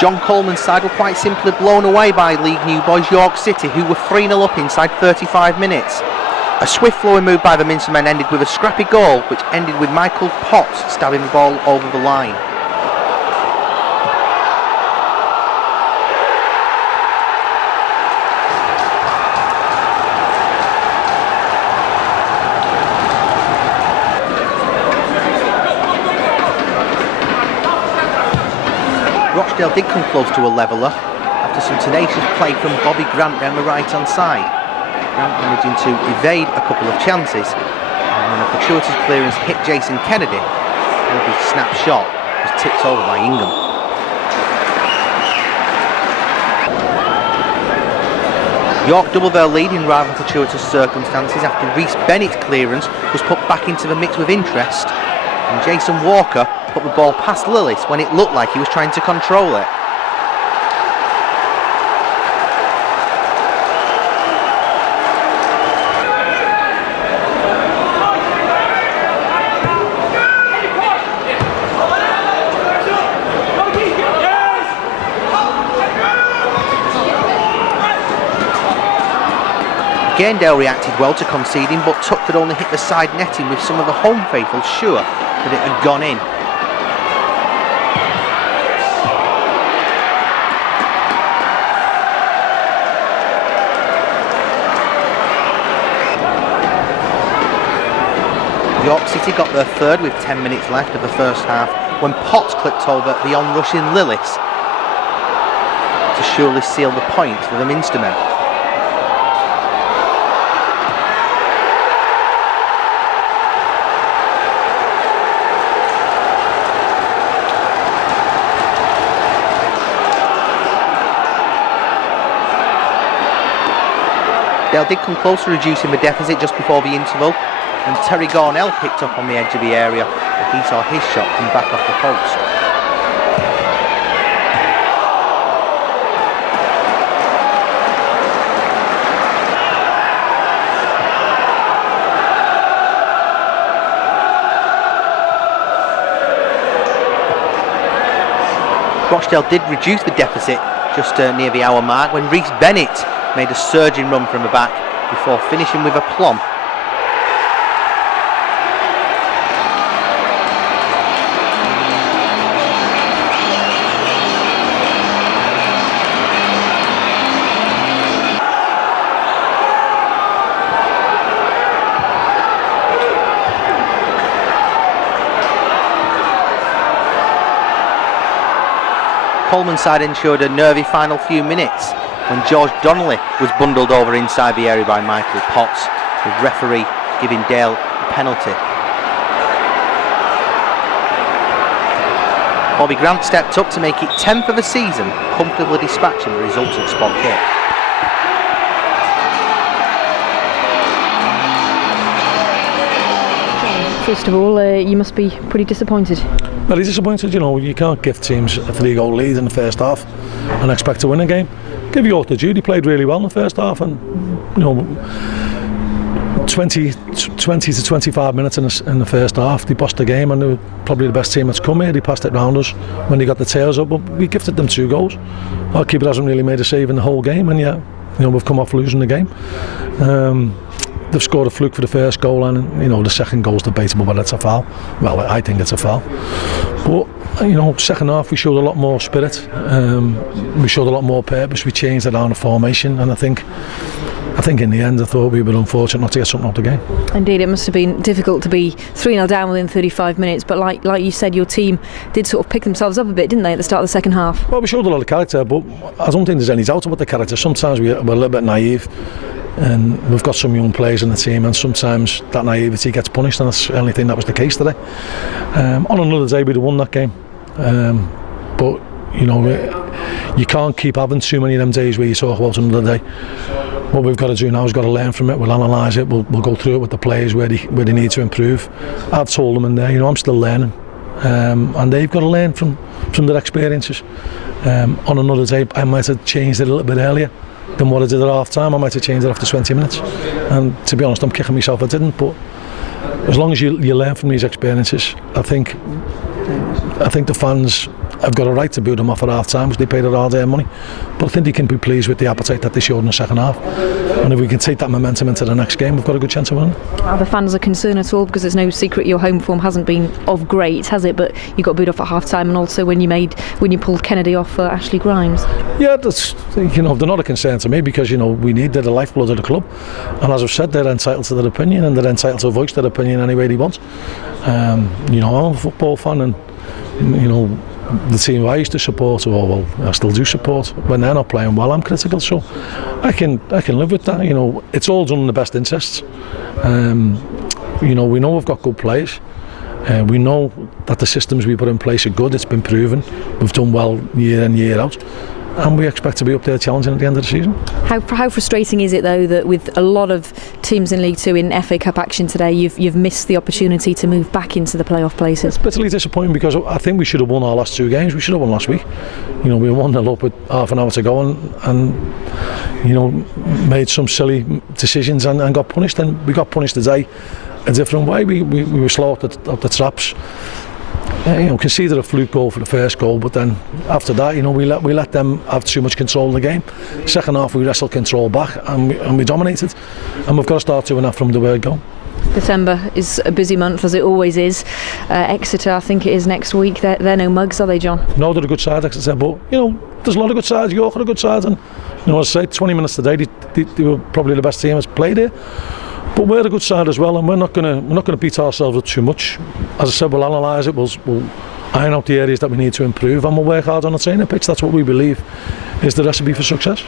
John Coleman's side were quite simply blown away by League New Boys York City, who were 3-0 up inside 35 minutes. A swift flowing move by the Minster men ended with a scrappy goal, which ended with Michael Potts stabbing the ball over the line. Rochdale did come close to a leveller after some tenacious play from Bobby Grant down the right hand side. Grant managing to evade a couple of chances, and when a fortuitous clearance hit Jason Kennedy, the snap shot was tipped over by Ingham. York doubled their lead in rather fortuitous circumstances after Rhys Bennett's clearance was put back into the mix with interest, and Jason Walker put the ball past Lillis when it looked like he was trying to control it. Again, Dale reacted well to conceding, but Tuckford only hit the side netting with some of the home faithful sure that it had gone in. York City got their third with 10 minutes left of the first half when Potts clipped over the on-rushing Lillis to surely seal the point for the Minster men. Dale did come close to reducing the deficit just before the interval, and Terry Gornell picked up on the edge of the area, but he saw his shot come back off the post. Rochdale did reduce the deficit just near the hour mark when Rhys Bennett made a surging run from the back before finishing with aplomb. Coleman's side ensured a nervy final few minutes when George Donnelly was bundled over inside the area by Michael Potts, with referee giving Dale a penalty. Bobby Grant stepped up to make it 10th of the season, comfortably dispatching the resultant spot kick. First of all, you must be pretty disappointed. Well, he's disappointed. You know, you can't give teams a 3-goal lead in the first half and expect to win a game. Give York the due, he played really well in the first half, and you know, 20 to 25 minutes in the first half, they bossed the game, and they were probably the best team that's come here. They passed it round us when they got the tails up, but we gifted them 2 goals. Our keeper hasn't really made a save in the whole game, and yet, you know, we've come off losing the game. They've scored a fluke for the first goal, and you know, the second goal's debatable, but it's a foul. Well, I think it's a foul. But you know, second half we showed a lot more spirit. We showed a lot more purpose. We changed around the formation, and I think in the end I thought we were unfortunate not to get something out of the game. Indeed, it must have been difficult to be 3-0 down within 35 minutes, but like you said, your team did sort of pick themselves up a bit, didn't they, at the start of the second half? Well, we showed a lot of character, but I don't think there's any doubt about the character. Sometimes we're a little bit naive, and we've got some young players in the team, and sometimes that naivety gets punished, and that's the only thing that was the case today. On another day we'd have won that game, but you know, you can't keep having too many of them days where you talk about another day. What we've got to do now is got to learn from it. We'll analyse it, we'll go through it with the players where they need to improve. I've told them in there, you know, I'm still learning, and they've got to learn from their experiences. On another day I might have changed it a little bit earlier than what I did at half time. I might have changed it after 20 minutes, and to be honest, I'm kicking myself I didn't. But as long as you learn from these experiences, I think the fans I've got a right to boo them off at half time because they paid all their money. But I think they can be pleased with the appetite that they showed in the second half. And if we can take that momentum into the next game, we've got a good chance of winning. Are the fans a concern at all? Because it's no secret your home form hasn't been of great, has it? But you got booed off at half time, and also when you pulled Kennedy off for Ashley Grimes. Yeah, that's, they're not a concern to me because we need the lifeblood of the club, and as I've said, they're entitled to their opinion and they're entitled to voice their opinion any way they want. I'm a football fan, and the team I used to support, or well, I still do support, when they're not playing well, I'm critical. So I can live with that. It's all done in the best interests. We know we've got good players. We know that the systems we put in place are good. It's been proven. We've done well year in, year out. And we expect to be up there challenging at the end of the season. How frustrating is it though that with a lot of teams in League Two in FA Cup action today, you've missed the opportunity to move back into the playoff places? It's bitterly disappointing because I think we should have won our last 2 games. We should have won last week. We were 1-0 up with half an hour to go and made some silly decisions and got punished. And we got punished today a different way. We were slow up the traps. Conceded a fluke goal for the first goal, but then after that, we let them have too much control of the game. Second half, we wrestled control back and we dominated, and we've got to start doing that from the word go. December is a busy month, as it always is. Exeter, I think it is next week. They're no mugs, are they, John? No, they're a good side, Exeter, but there's a lot of good sides. York are a good side, and as I say, 20 minutes today, they were probably the best team that's played here. But we're a good side as well, and we're not going to beat ourselves up too much. As I said, we'll analyse it, we'll iron out the areas that we need to improve, and we'll work hard on the training pitch. That's what we believe is the recipe for success.